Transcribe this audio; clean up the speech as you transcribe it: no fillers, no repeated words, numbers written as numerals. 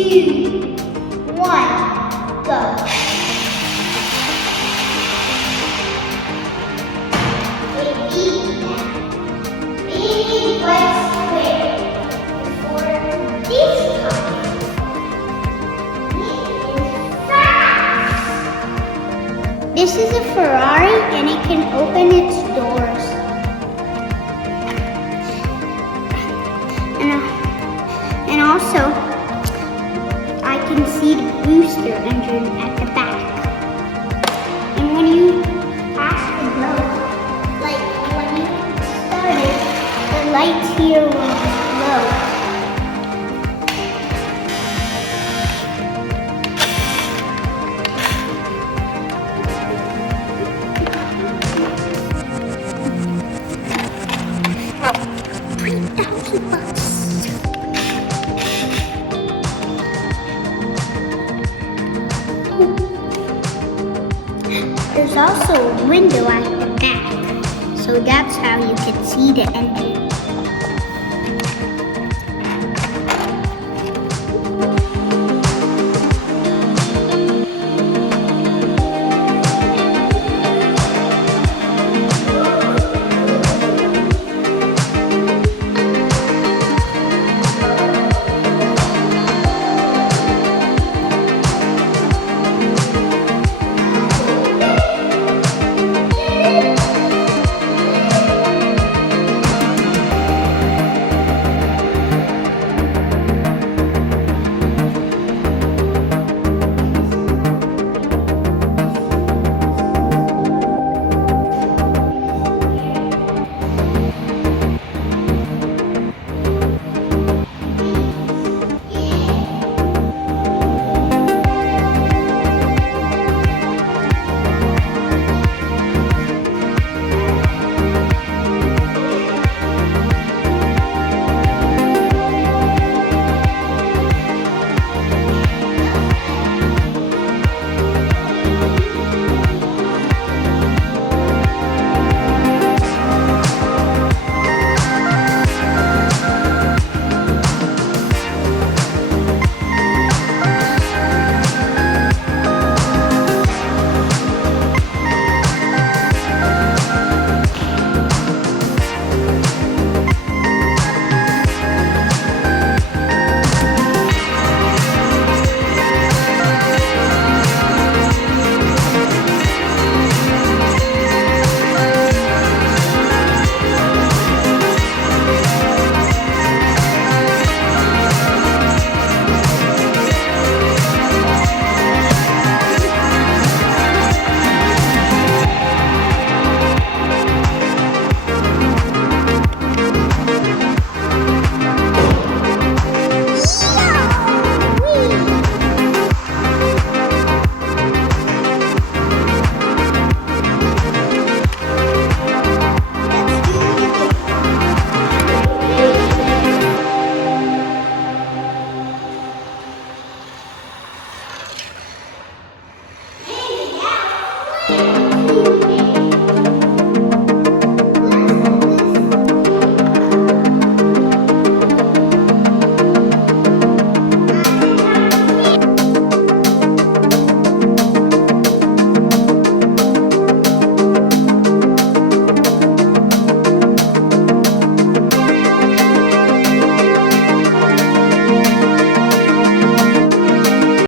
2, 1, go. A big white square for this car. It is fast. This is a Ferrari and it can open its doors. And also, I can see the booster engine at the back. And when you pass the glow, like when you started, the lights here will glow. $3,000. There's also a window at the back, so that's how you can see the engine.